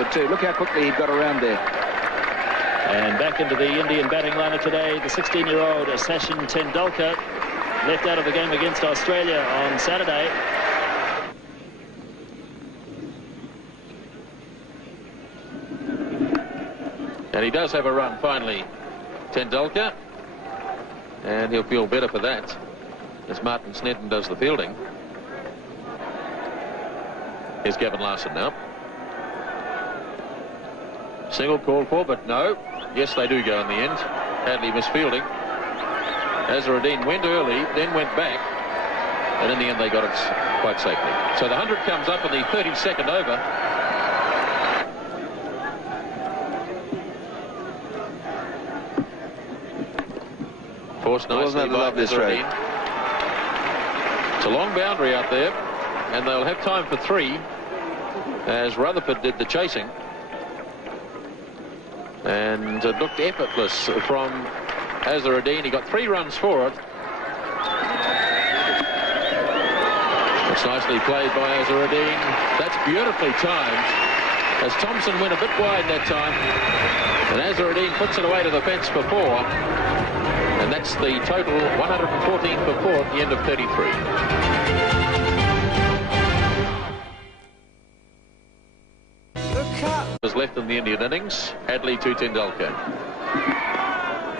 backward too. Look how quickly he got around there. And back into the Indian batting lineup today, the 16-year-old Sachin Tendulkar, left out of the game against Australia on Saturday. And he does have a run finally, Tendulkar, and he'll feel better for that as Martin Snedden does the fielding. Here's Gavin Larson now. Single called for, but no. Yes, they do go in the end. Hadley misfielding. Azharuddin went early, then went back, and in the end they got it quite safely. So the 100 comes up in the 32nd over. Forced nicely by Azharuddin. It's a long boundary out there, and they'll have time for 3, as Rutherford did the chasing. And it looked effortless from Azharuddin. He got 3 runs for it. It's nicely played by Azharuddin. That's beautifully timed, as Thompson went a bit wide that time, and Azharuddin puts it away to the fence for 4. And that's the total, 114 for 4 at the end of 33. Was left in the Indian innings. Hadley to Tendulkar.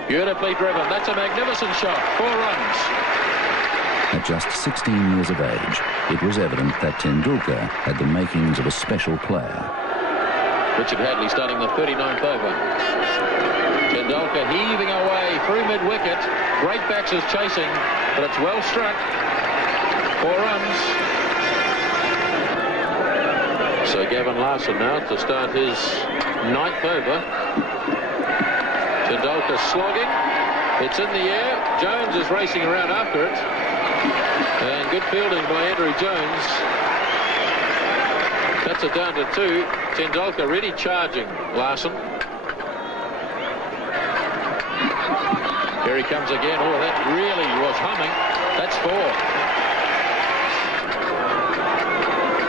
Beautifully driven. That's a magnificent shot. 4 runs. At just 16 years of age, it was evident that Tendulkar had the makings of a special player. Richard Hadley starting the 39th over. Tendulkar heaving away through mid-wicket. Great batsers chasing, but it's well struck. 4 runs. So Gavin Larson now to start his 9th over. Tendulkar slogging. It's in the air. Jones is racing around after it. And good fielding by Andrew Jones. That's it down to 2. Tendulkar really charging Larson. Here he comes again. Oh, that really was humming. That's 4.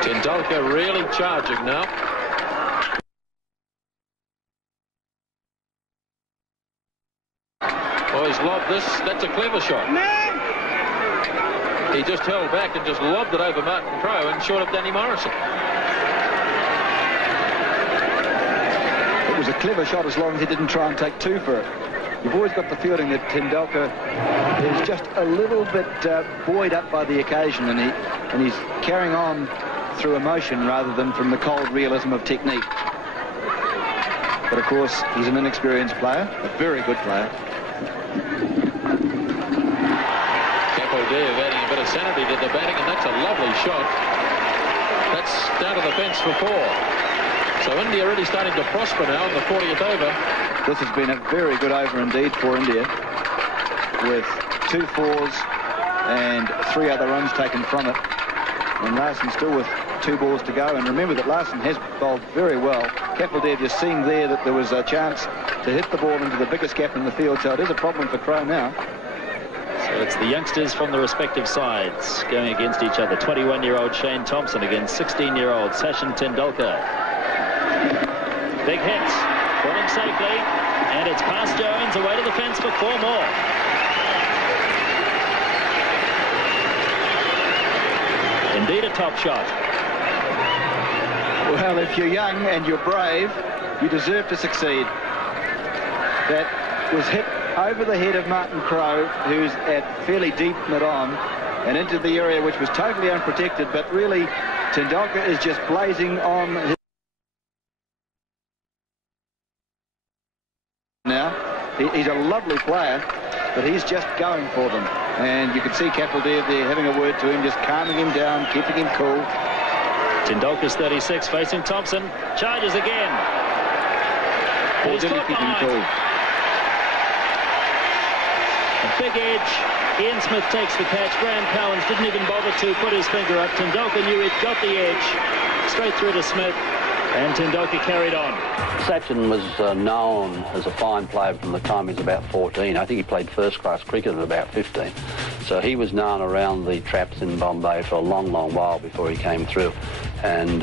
Tendulkar really charging now. Oh, he's lobbed this. That's a clever shot. He just held back and just lobbed it over Martin Crowe and short of Danny Morrison. It was a clever shot as long as he didn't try and take 2 for it. You've always got the feeling that Tendulkar is just a little bit buoyed up by the occasion, and he's carrying on through emotion rather than from the cold realism of technique. But of course, he's an inexperienced player, a very good player. Kapildev adding a bit of sanity to the batting, and that's a lovely shot. That's down to the fence for 4. So India really starting to prosper now in the 40th over. This has been a very good over indeed for India, with 2 fours and 3 other runs taken from it. And Larson still with 2 balls to go. And remember that Larson has bowled very well. Kapildev just seeing there that there was a chance to hit the ball into the biggest gap in the field. So it is a problem for Crowe now. So it's the youngsters from the respective sides going against each other. 21-year-old Shane Thompson against 16-year-old Sachin Tendulkar. Big hits. Pulling safely. And it's past Jones, away to the fence for 4 more. Indeed a top shot. Well, if you're young and you're brave, you deserve to succeed. That was hit over the head of Martin Crowe, who's at fairly deep mid-on, and into the area which was totally unprotected, but really Tendulkar is just blazing on his... Now, he's a lovely player, but he's just going for them. And you can see Kapildev there having a word to him, just calming him down, keeping him cool. Tendulkar's 36, facing Thompson. Charges again. Or did he keep him cool? A big edge. Ian Smith takes the catch. Graham Cowans didn't even bother to put his finger up. Tendulkar knew he'd got the edge. Straight through to Smith. And Tendulkar carried on. Sachin was known as a fine player from the time he was about 14. I think he played first-class cricket at about 15. So he was known around the traps in Bombay for a long, long while before he came through. And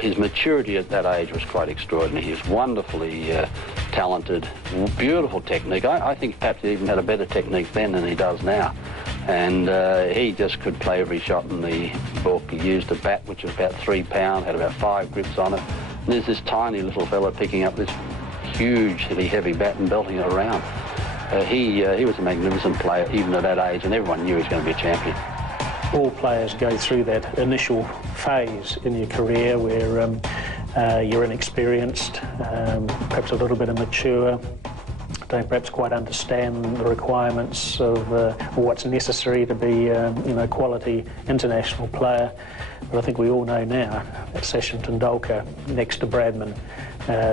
his maturity at that age was quite extraordinary. He was wonderfully talented, beautiful technique. I think perhaps he even had a better technique then than he does now. And he just could play every shot in the book. He used a bat which was about 3 pounds, had about 5 grips on it. And there's this tiny little fella picking up this hugely heavy bat and belting it around. He was a magnificent player even at that age, and everyone knew he was going to be a champion. All players go through that initial phase in your career where you're inexperienced, perhaps a little bit immature, don't perhaps quite understand the requirements of what's necessary to be a quality international player. But I think we all know now that Sachin Tendulkar, next to Bradman,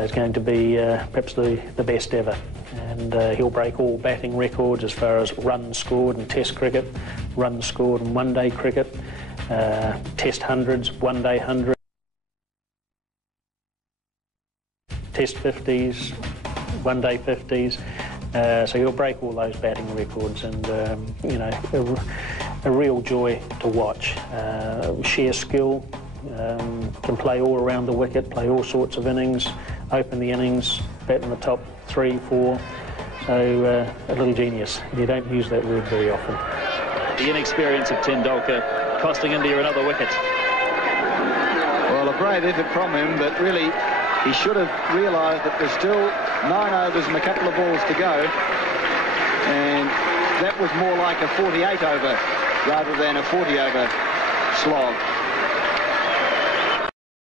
is going to be perhaps the best ever. And he'll break all batting records as far as runs scored in Test cricket, runs scored in one-day cricket, Test hundreds, one-day hundreds, Test 50s, one-day 50s. So he'll break all those batting records, and a real joy to watch. Sheer skill, can play all around the wicket, play all sorts of innings, open the innings, bat in the top 3, 4. So a little genius. You don't use that word very often. The inexperience of Tendulkar costing India another wicket. Well, a brave effort from him, but really he should have realised that there's still 9 overs and a couple of balls to go, and that was more like a 48 over rather than a 40 over slog.